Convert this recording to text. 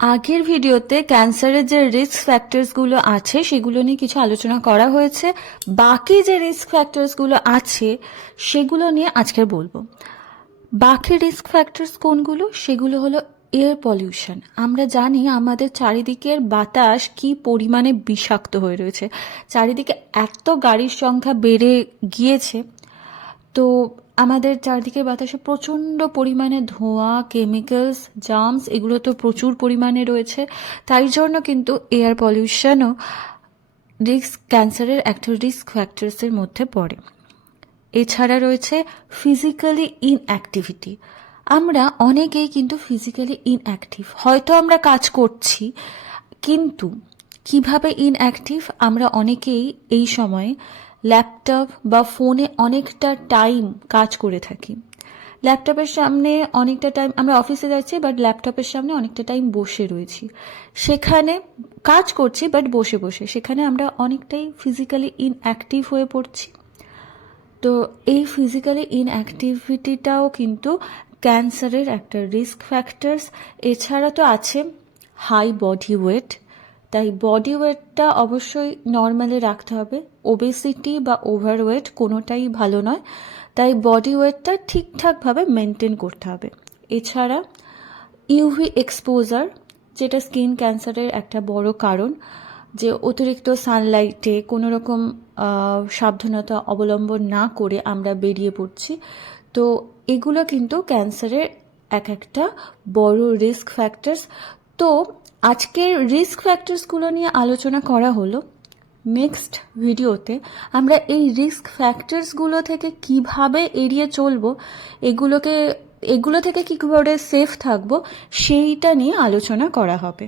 আগের ভিডিওতে ক্যান্সারের যে রিস্ক ফ্যাক্টরসগুলো আছে সেগুলো নিয়ে কিছু আলোচনা করা হয়েছে। বাকি যে রিস্ক ফ্যাক্টরসগুলো আছে সেগুলো নিয়ে আজকে বলবো। বাকি রিস্ক ফ্যাক্টরস কোনগুলো? সেগুলো হলো এয়ার পলিউশন। আমরা জানি আমাদের চারিদিকের বাতাস কি পরিমাণে বিষাক্ত হয়ে রয়েছে। চারিদিকে এত গাড়ির সংখ্যা বেড়ে গিয়েছে, তো আমাদের চারদিকের বাতাসে প্রচণ্ড পরিমাণে ধোঁয়া, কেমিক্যালস, জার্মস এগুলো তো প্রচুর পরিমাণে রয়েছে। তাই জন্য কিন্তু এয়ার পলিউশনও ক্যান্সারের একটা রিস্ক ফ্যাক্টরসের মধ্যে পড়ে। এছাড়া রয়েছে ফিজিক্যালি ইনঅ্যাক্টিভিটি। আমরা অনেকেই কিন্তু ফিজিক্যালি ইনঅ্যাক্টিভ, হয়তো আমরা কাজ করছি, কিন্তু কিভাবে ইনঅ্যাক্টিভ? আমরা অনেকেই এই সময়ে ল্যাপটপ বা ফোনে অনেকটা টাইম কাজ করে থাকি। ল্যাপটপের সামনে অনেকটা টাইম আমরা অফিসে যাচ্ছি, বাট ল্যাপটপের সামনে অনেকটা টাইম বসে রয়েছি, সেখানে কাজ করছি বাট বসে বসে, সেখানে আমরা অনেকটাই ফিজিক্যালি ইনঅ্যাক্টিভ হয়ে পড়ছি। তো এই ফিজিক্যালি ইনঅ্যাক্টিভিটিটাও কিন্তু ক্যান্সারের একটা রিস্ক ফ্যাক্টরস। এছাড়া তো আছে হাই বডি ওয়েট। তাই বডি ওয়েটটা অবশ্যই নর্মালে রাখতে হবে। ওবেসিটি বা ওভারওয়েট কোনোটাই ভালো নয়, তাই বডি ওয়েটটা ঠিকঠাকভাবে মেনটেন করতে হবে। এছাড়া ইউভি এক্সপোজার, যেটা স্কিন ক্যান্সারের একটা বড় কারণ, যে অতিরিক্ত সানলাইটে কোনো রকম সাবধানতা অবলম্বন না করে আমরা বেরিয়ে পড়ছি, তো এগুলো কিন্তু ক্যান্সারের একটা বড় রিস্ক ফ্যাক্টরস। তো আজকের রিস্ক ফ্যাক্টরসগুলো নিয়ে আলোচনা করা হলো। নেক্সট ভিডিওতে আমরা এই রিস্ক ফ্যাক্টরসগুলো থেকে কিভাবে এড়িয়ে চলবো, এগুলো থেকে কী করে সেফ থাকবো, সেইটা নিয়ে আলোচনা করা হবে।